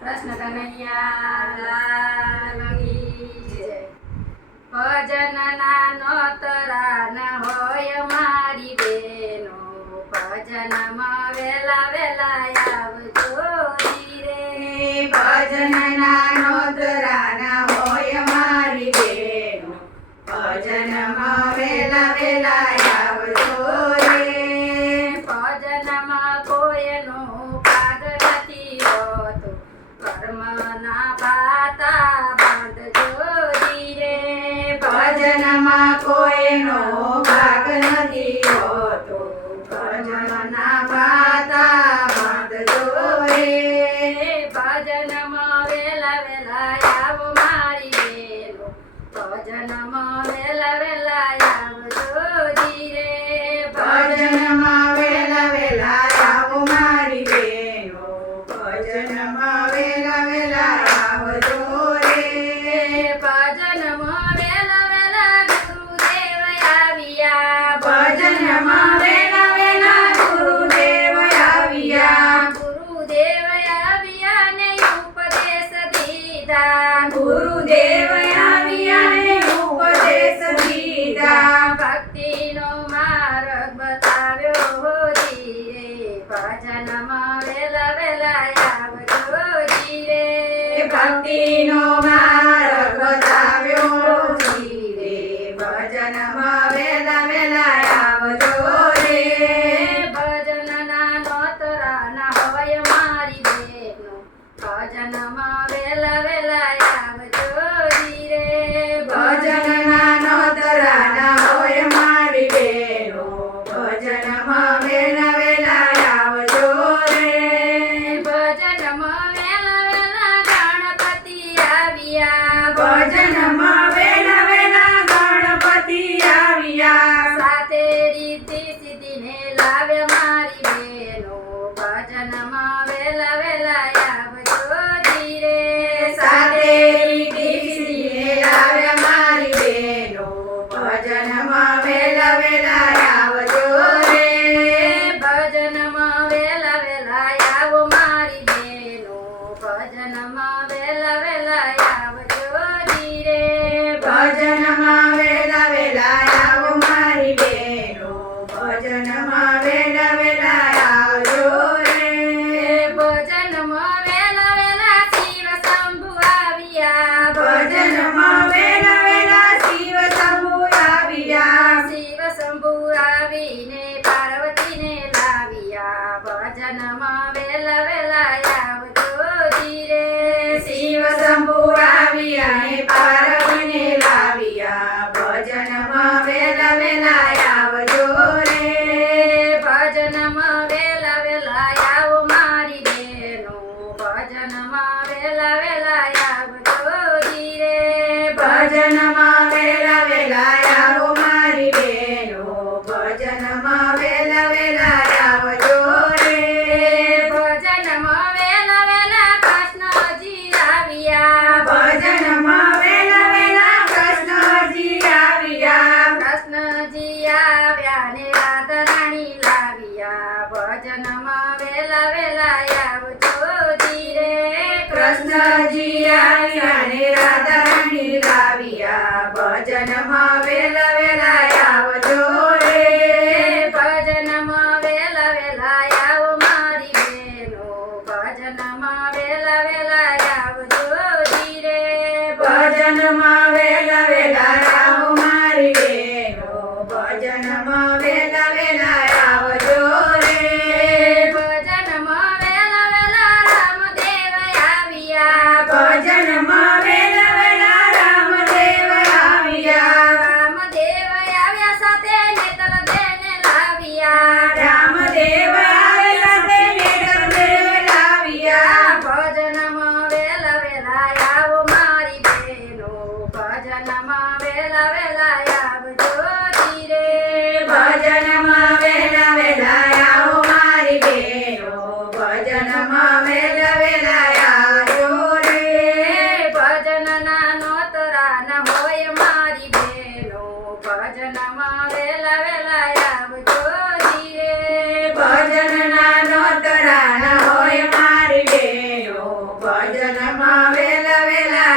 કૃષ્ણ કનૈયા લાલ કી જય। ભજનના નોતરા ન હોય મારી બેનો, ભજનમાં વેલા વેલા આવજો રે। ભજનના નોતરા ન હોય મારી બેનો, ભજનમાં વેલા વેલા આવજો રે। ભજનમાં કોઈનું ભાગ નથી હોતું, કર્મના પાતા બાંધજો રે। ભજનમાં કોઈનો ભાગ નથી હોતો, ભજનના પાતા બાંધજો રે। ભજનમાં વેલા વેલા આવો મારી બેનો, ભજનમાં વેલા વેલા આવજો રે। ભજનમાં વેલા વેલા આવો મારી બેનો, ભજનમાં વેલા વેલા આવજો રે। ભજનમાં વેલા વેલા ગુરુદેવ આવ્યા, ભજનમાં વેલા વેલા ગુરુદેવ આવ્યા, ગુરુદેવ આવ્યા ને ઉપદેશ દીધા, ગુરુદેવ આવ્યા ને ઉપદેશ દીધા। ભક્તિનો માર્ગ બતાવ્યો ધીરે, ભજનમાં વેલા વેલા આવજો ધીરે। ભક્તિનો માર્ગ બતાવ્યો ધીરે, ભજનમાં વેલા વેલા આવજો રે। ભજનના નોતરા ન હોય મારી બેનો, ભજનમાં વેલા વેલા આવજો ધીરે। ભજનના નોતરા ન હોય મારી બેનો, ભજનમાં વેલા વેલા આવજો રે। ભજનમાં વેલા વેલા ગણપતિ આવ્યા, ભજનમાં વેલા વેલા ગણપતિ આવ્યા, સાથે રીતિ સિદ્ધિને લાવે મારી બેનો, ભજનમાં વેલા વેલા આવજો ધીરે। સાથે રીતિને લાવે મારી બેનો, ભજનમાં વેલા વેલા આવજો રે। ભજનમાં વેલા વેલા આવો મારી બેનો, ભજનમાં વેલા વેલા આવજો ધીરે। ભજનમાં વેલા વેલા આવો મારી બેનો, ભજનમાં વેલા વેલા આવજો રે। ભજનમાં વેલા વેલા શિવ શંભુ આવ્યા, ભજનમાં વેલા વેલા શિવ શંભુ આવ્યા, શિવ શંભુ આવીને પાર્વતીને લાવ્યા, ભજનમાં વેલા વેલા આવજો ધીરે। શિવ શંભુ આવ્યા ને પાર્વતીને લાવ્યા, ભજનમાં વેલા વેલા આવજો રે। ભજનમાં વેલા વેલા આવો મારી બેનો, ભજનમાં વેલા વેલા આવજો ધીરે। ભજનમાં વેલા વેલા આવો મારી બેનો, ભજનમાં વેલા વેલા આવજો રે। ભજનમાં વેલા વેલા કૃષ્ણજી આવ્યા, ભજનમાં વેલા વેલા કૃષ્ણજી આવ્યા, કૃષ્ણજી આવ્યા ને રાધા રાણી લાવ્યા, ભજનમાં વેલા વેલા આવજો ધીરે। કૃષ્ણજી આવ્યા ને રાધા રાણી લાવ્યા, ભજનમાં વેલા વેલા આવજો રે। ભજનમાં વેલા વેલા આવો મારી બેનો, ભજનમાં વેલા વેલા આવજો ધીરે। ભજનમાં વેલા વેલા આવો મારી બેનો, ભજનમાં વેલા વેલા આવજો રે। ભજનમાં વેલા વેલા રામદેવ આવ્યા, ભજનમાં વેલા વેલા રામદેવ આવ્યા, રામદેવ આવ્યા સાથે નેત્ર દેને લાવ્યા, રામદેવ આવ્યા તે નેત્રદેવ લાવ્યા, ભજનમાં ભજનમાં વેલા વેલા